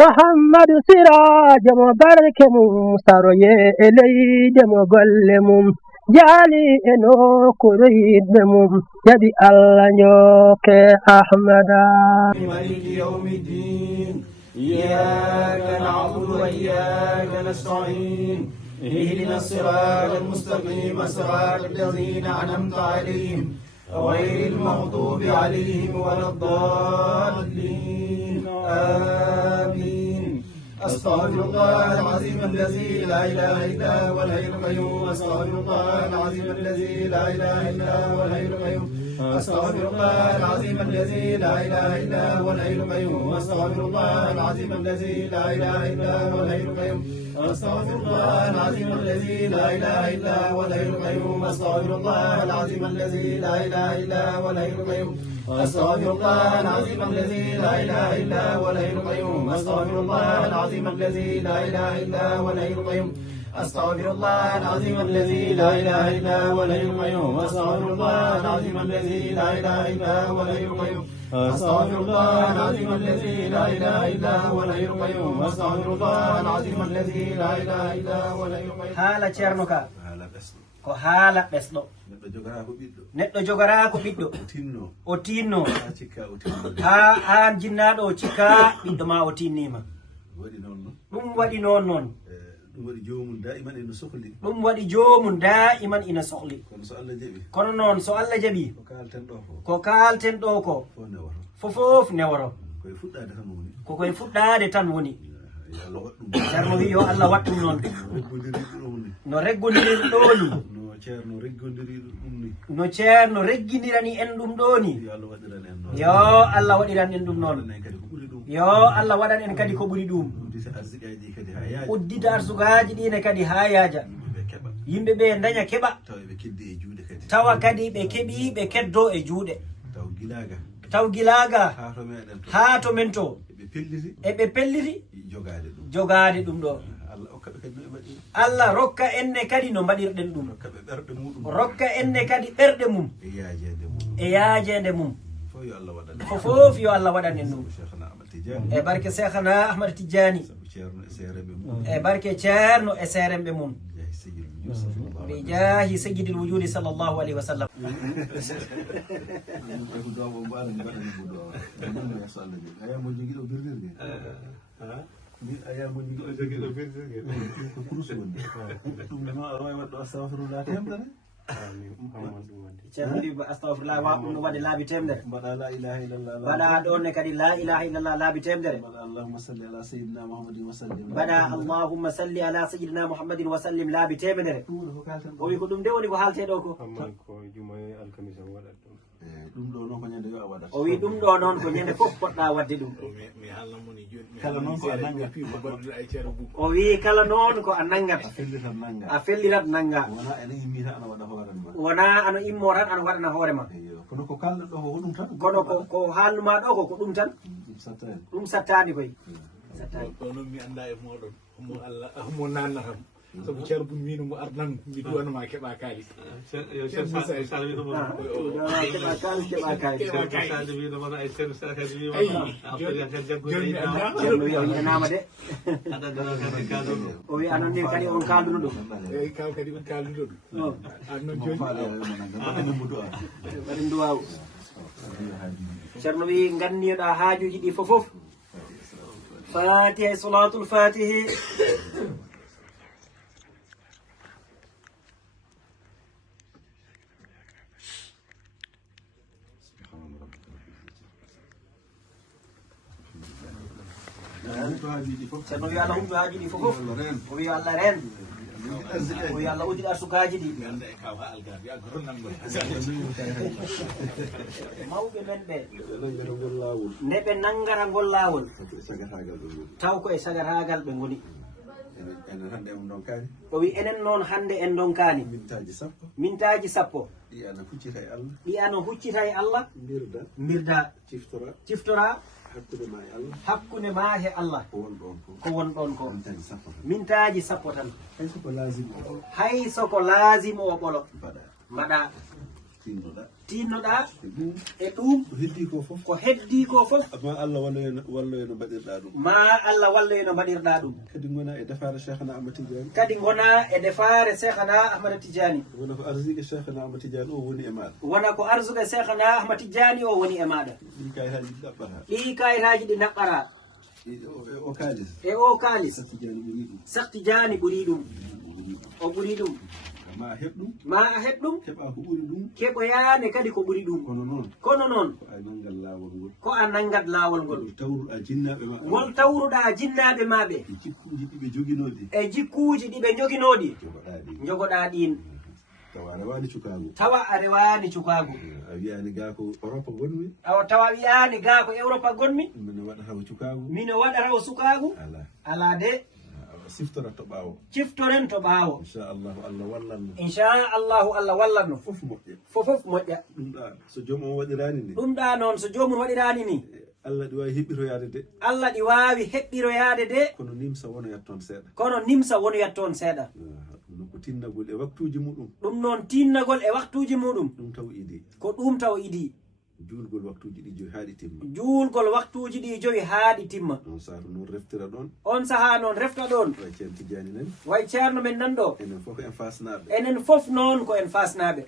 محمد سراج مبارك مستروي إلي دم قلمم جالي إنو كريد مم يدي الله نيوك أحمد مالك يوم الدين إياك نعبد وإياك نستعين اهدنا الصراط المستقيم صراط الذين أنعمت عليهم غير المغضوب عليهم ولا الضالين آمين. أستغفر الله العظيم الذي لا إله إلا هو الحي القيوم. أستغفر الله العظيم الذي لا إله إلا هو الحي القيوم. أستغفر الله العظيم الذي لا إله إلا هو الحي القيوم. أستغفر الله العظيم الذي لا إله إلا هو الحي القيوم. أستغفر الله العظيم الذي لا إله إلا هو الحي القيوم. أستغفر الله العظيم الذي لا إله إلا هو الحي القيوم. أستغفر الله العظيم الذي لا إله إلا هو الحي القيوم. أستغفر الله العظيم الذي لا إله إلا هو الحي القيوم. أستغفر الله العظيم الذي لا إله إلا هو الحي القيوم. أستغفر الله العظيم الذي لا إله إلا هو الحي القيوم. أستغفر الله العظيم الذي لا إله إلا هو الحي القيوم. أستغفر الله العظيم الذي لا إله إلا هو الحي القيوم. haala ceerno ka ko haala ɓesɗo neɗɗo jogorako ɓiɗɗo o tinno ha an jinnaɗo o cikka ɓiɗɗo ma o tinnima ɗum waɗi noon ɗum waɗi jomum da'iman ina sohli ɗum waɗi jomum da'iman ina sohli kono so Allah jaɓi kono noon so Allah jaɓi ko kalten ɗo ko fofof neworo koye fuɗɗade tan woni ceerno wi yo Allah wat ɗum noon no reggodiri ɗo ni no ceerno reggidirani en ɗum ɗo ni yo Allah waɗiran en ɗum noon yo Allah waɗan en kadi ko ɓuri ɗum uddita arsugaji ɗine kadi ha yaaja yimɓe ɓe daña keɓa tawa kadi ɓe keeɓi ɓe keddo e juuɗe taw gilaga ha to men to eɓe pelliti jogade ɗum ɗo Allah rokka enne kadi no mbaɗirɗen ɗum rokka enne kadi ɓerɗe mum e yaajede mum fofof yo Allah waɗan en ɗum e barke Cheikhna Ahmad Tidiani e barke ceerno e seeremɓe mum bi jaahi sayyidil wujudi sallallahu alayhi wa sallam ceerno wi astahfirullah wa ɗum no waɗe laabi temedere mbaɗa ɗon ne kadi la ilaha illallah laabi temedere mbaɗa allahumma salli ala sayyidina muhammadin wa sallim laabi temedere o wi ko ɗum nde woni ko haalteɗo ko ɗum ɗo noon ko ñande yo a waɗat o wi ɗum ɗo noon ko ñande fof poɗɗa wadde ɗum kala noon ko a nangat o wi kala noon ko a nangat a fellirat nanga wona ene immi tan ana waɗa hoorema wona ano immo tan ana waɗana hoorema kono ko kalɗo ɗo ko ɗum tan kono ko haalnuma ɗo ko ɗum tan ɗum sattani koy sattani ɗo noon mi anda e moɗon homo Allah homo nannatam sabu ceerno bun mino mo arnan mi duwanama keɓa kalis keɓa kalis enama de o wi anon ni kadi on kalduno ɗum eyyi kaw kadi on kalduno ɗum an noon joni waɗi duwaw ceerno wi ganniyoɗa haajuji ɗi fofof fatiha salatul fatihi ceerno wi Allah humtu haaji ɗi fofof o wi Allah ren o wi Allah uddiɗa sukaji ɗi mawɓe men ɓe nde ɓe nanngata ngol laawol taw ko e sagatagal ɓe ngoni o wi enen noon hande en donkani mintaji sappo ɗi ano huccita e Allah mbirda ciftora hakkude ma e Allah ko won ɗon ko mintaji sappo tan hay soko lazim o ɓolo mbaɗa tinnoɗa ɗum e ɗum ko heddi ko fof ko heddi ko fof ma Allah walloyo no mbaɗirɗa ɗum ma Allah walloyo no mbaɗirɗa ɗum kadi gona e defare cheikhna Ahmad Tidiane kadi gona e defare cheikhna Ahmad Tidiane wona ko arsigue cheikhna Ahmad Tidiane o woni e maɗa wona ko arsugue cheikhna Ahmad Tidiane o woni e maɗa ɗi kayitaji ɗi ɗaɓɓata ɗi kayitaji ɗi ɗaɓɓata o kalis e o kalis Tidiane ɓuri ɗum Cheikh Tidiane ɓuri ɗum o ɓuri ɗum ma a heɓ ɗum ma a heɓ ɗum keɓa ko ɓuri ɗum keɓoyane kadi ko ɓuri ɗum kono noon ko a nangal lawol ngol ko a nangat lawol ngol tawruɗa jinnaɓe ma ngol tawruɗa jinnaɓe maɓe e jikkuji ɗiɓe joginoɗi e jikkuji ɗiɓe joginoɗi jogoɗaɗi jogoɗa ɗin tawa a rewani cukagu tawa a rewani cukagu a wiyani ga ko Europe gonmi awa tawa wiyani ga ko Europe gonmi mino waɗa taw cukagu mino waɗa raw sukagu ala ala de siftora to ɓawo ciftoren to ɓawo inchallahu Allah wallanno inchallahu Allah wallanno fof moƴƴa fofof moƴƴa ɗum ɗa so jomum waɗirani ni ɗum ɗa noon so jomum waɗirani ni Allah ɗi wawi heɓɓitoyade de Allah ɗi wawi heɓɓiroyade de kono nimsa wonoyat toon seeɗa kono nimsa wonoyat toon seeɗa ɗum ko tinnagol e waktuji muɗum ɗum noon tinnagol e waktuji muɗum ɗum taw idi ko ɗum taw idi julgol waktuji ɗi joyi haaɗi timma julgol waktuji ɗi joyi haaɗi timma on saato noon reftira ɗon on saaha noon refta ɗon way ceerno Tidiane nani way ceerno men nanɗo enen fof en fasnaɓe enen fof noon ko en fasnaɓe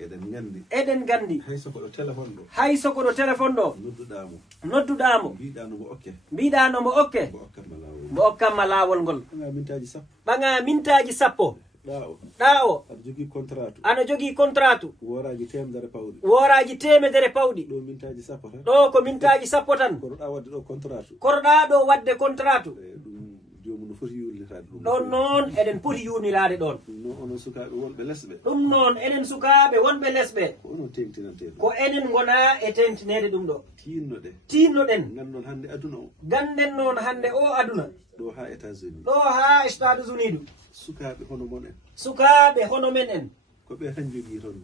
eɗen gandi hay soko ɗo téléphone ɗo hay soko ɗo téléphone ɗo nodduɗamo mbiɗanomo okke mbiɗanomo okke mo okkamma lawol ngol ɓaga mintaji sappo ɗa o ana jogui contrat woraji temedere pawɗi woraji temedere pawɗi ɗo mintaji sappo tan ɗo ko mintaji sappo tan koɗoɗa wadde ɗo contrat koɗoɗa ɗo wadde contrat ɗum jomum no foti yurnitade ɗum ɗon noon eɗen poti yurnirade ɗon ɗum onon sukaɓe wonɓe lesɓe ɗum noon enen sukaɓe wonɓe lesɓe ko onon tengtinante ko enen gona e tentinede ɗum ɗo tinnoɗen gandon hande aduna o ganden noon hande o aduna ɗo ha États-Unis ɗo ha États-Unis ɗum sukaɓe hono mon en sukaɓe hono men en ko ɓe tan jogui toon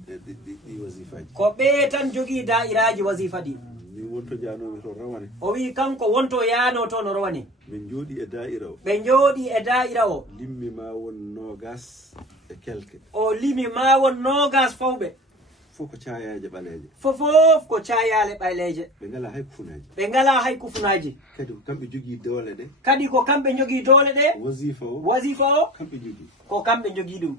ɗi wasifaji ko ɓe tan jogui da'iraji wasifa ɗi min wonto janomi toon rawane o wi kanko wonto yano toon rawane min jooɗi e da'ira o ɓe jooɗi e da'ira o limmi ma won nogas e quelque o limi ma won nogas fawɓe fof ko cayaje ɓaleje fofof ko cayale ɓaleje ɓe ngala hay kufunaji ɓe ngala hay kufunaji kadi ko kamɓe jogui doole ɗe kadi ko kamɓe jogui doole ɗe wasifa o kamɓe jogui ko kamɓe jogui ɗum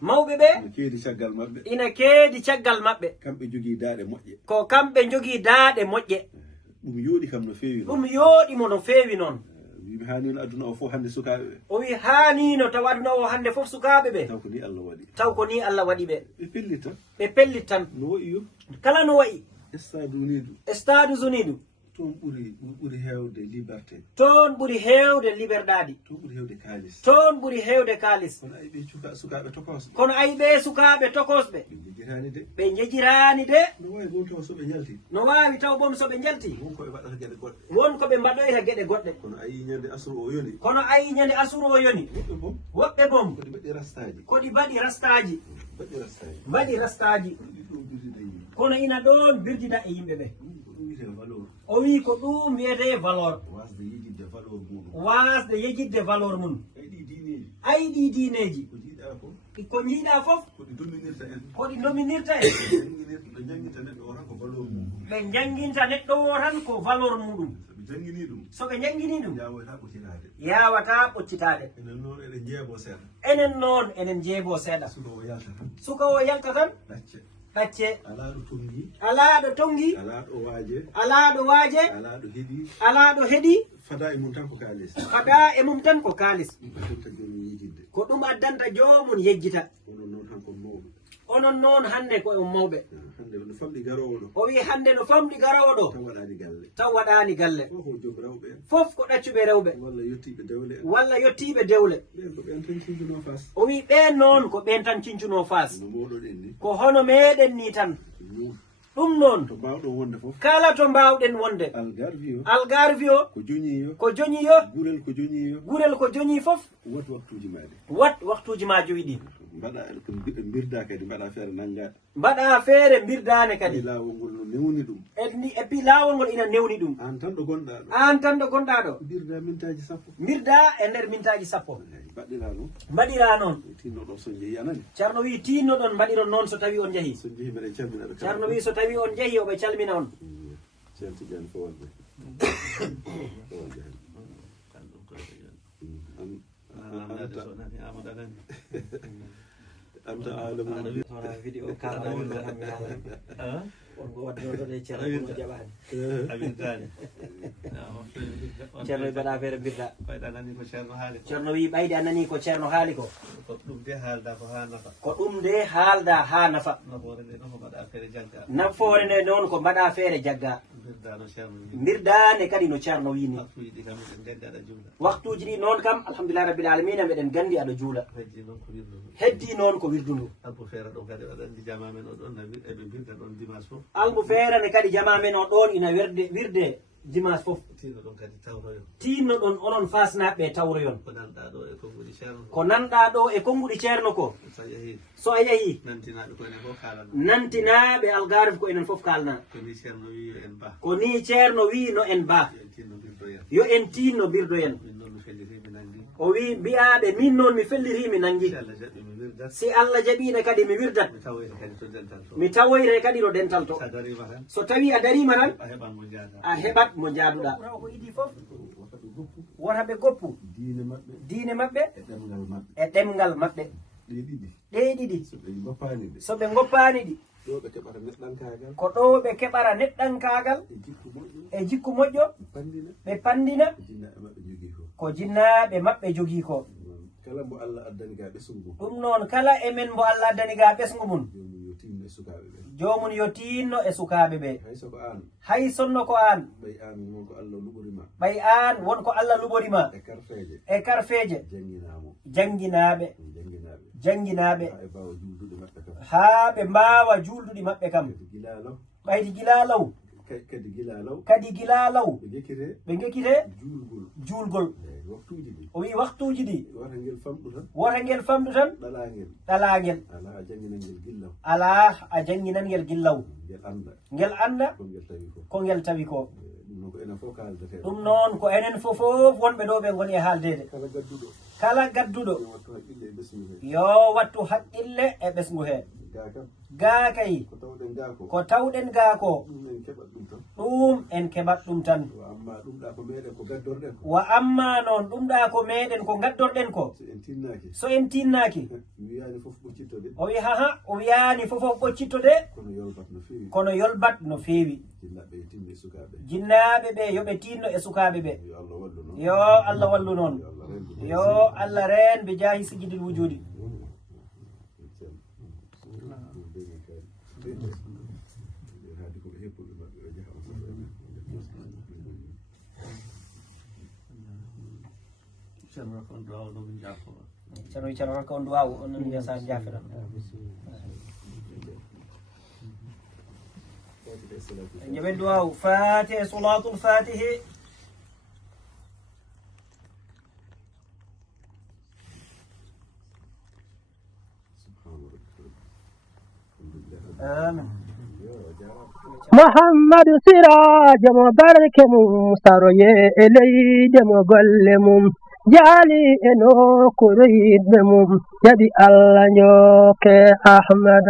mawɓe ɓe ina keedi caggal maɓɓe ina keedi caggal maɓɓe kamɓe jogui daaɗe moƴƴe ko kamɓe jogui daaɗe moƴƴe ɗum yooɗi kam no feewi ɗum yooɗimo no feewi noon wimi hanino aduna o fof hande sukaɓe ɓe o wi hanino taw aduna o hande fof sukaɓe ɓe taw ko ni Allah waɗi Allah waɗi ɓe ɓe pellit tan no wayi yo kala no wayi Estados Unidos toon ɓuri hewde liberté toon ɓuri hewde liberɗadi toon ɓuri hewde kalis kono ayi ɓe sukaɓe tokosɓe kono ayi ɓe sukaɓe tokosɓe ɓe jejirani de no wawi bon taw soɓe jalti no wawi taw bom soɓe jalti wonko ɓe mbaɗoyta gueɗe goɗɗe kono ayi ñande asuru o yoni woɓɓe bom koɗi mbaɗi rastaji kono ina ɗon birdida e yimɓe ɓe o wi ko ɗum wiyete valeur wasde yejidde valeur mum ayi ɗi diineji ko jiiɗa fof koɗi dominirta en ɓe janginta neɗɗo o tan ko valeur muɗum soɓe jangini ɗum yawata ɓoccitade enen noon enen jeebo seeɗa suka o yalta tan ɗacce alaɗo tongi alaɗo waaje alaɗo heeɗi fada e mum tan ko kalis ko ɗum addanta jomum yejjita onon noon hande ko on mawɓe o wi hande no famɗi garowo ɗo taw waɗani galle fof ko ɗaccuɓe rewɓe walla yettiɓe dewle o wi ɓen noon ko ɓen tan cincuno fas ko hono meɗen ni tan ɗum noon kala to mbawɗen wonde algarvi o ko joñi yo gurel ko joñi fof wat waktuji ma joyi ɗi mbaɗa birda kadi mbaɗa feere nanngaɗe mbaɗa feere birdane kadi laawol ngol no newni ɗum e pi laawol ngol ina newni ɗum an tan ɗo gonɗa ɗo an tan ɗo gonɗa ɗo birda mintaji 10 birda e nder mintaji 10 mbaɗira noon mbaɗira noon tinno ɗo so jeeyi anani ceerno wi tinno ɗon mbaɗiron noon so tawi on jeehi so jeehi mbiɗen calminaɓe ceerno wi so tawi on jeehi oɓe calmina on ceerno Tidiane fo wonɓe anta alamu vidéo kala on waddoɗo ɗe ceerno jaɓani ceerno mbaɗa feere birda ceerno wi ɓayde a nani ko ceerno haali ko ko ɗum de haalda ha nafa nafoore nde noon ko mbaɗa feere jagga birdane kadi no ceerno wini waktuji ɗi noon kam alhamdulillah rabbil alamina meɗen gandi aɗa juula heddi noon ko wirdundu almu feerane kadi jama men o ɗon ina wirde dimanche fof tinno ɗon onon fasnaɓe tawroyon ko nanɗa ɗo e konnguɗi ceerno ko so a yeehi nantinaɓe algarve ko enen fof kalna ko ni ceerno wi no en ba yo en tinno birdoyen o wi mbiyaɓe min noon mi felliri mi nangi si Allah jaɓine kadi mi wirdat mi tawoyre kadi ɗo dental to so tawi a darima tan a heɓat mo jaaduɗa ko idi fof wota ɓe goppu diine maɓɓe e ɗemgal maɓɓe ɗe ɗiɗi so ɓe goppani ɗi ko ɗo ɓe keɓara neɗɗankagal e jikku moƴƴo ɓe pandina ko jinnaɓe maɓɓe jogii ko kala mbo Allah addani ga ɓesngu ɗum noon kala emen mbo Allah addani ga ɓesngu mum jomum yo tinno e sukaɓe ɓe hay sonno ko an ɓay an wonko Allah luɓorima e karfeje jangguinaɓe ha ɓe mbawa julduɗi maɓɓe kam ɓaydi gila law kadi gila law ɓe gekkite julgol o wi waktuji ɗi wota ngel famɗu tan ɗalagel ala a jangginan ngel gillaw ngel anda ko ngel tawi ko ɗum noon ko enen fofof wonɓe ɗo ɓe goni e haaldede kala gadduɗo yo wattu haqqille e ɓesgu he gaa kay ko tawɗen gaa ko ɗum en keɓat ɗum tan wa amma noon ɗumɗa ko meɗen ko gaddorɗen ko so en tinnaki o wi haha o wiyani fofof ɓoccitto de kono yolbat no feewi jinnaɓe ɓe yoɓe tinno e sukaɓe ɓe yo Allah wallu noon yo Allah reen ɓe jaahi sijidil wujudi ceerno rokka on duwaw onon mbiya sa jafira جبل دواو فاتح صلاة الفاتح آمين محمد سراج مبارك مستروي إلي دم قلم جالي إنو كريد مم يدي الله نيوك أحمد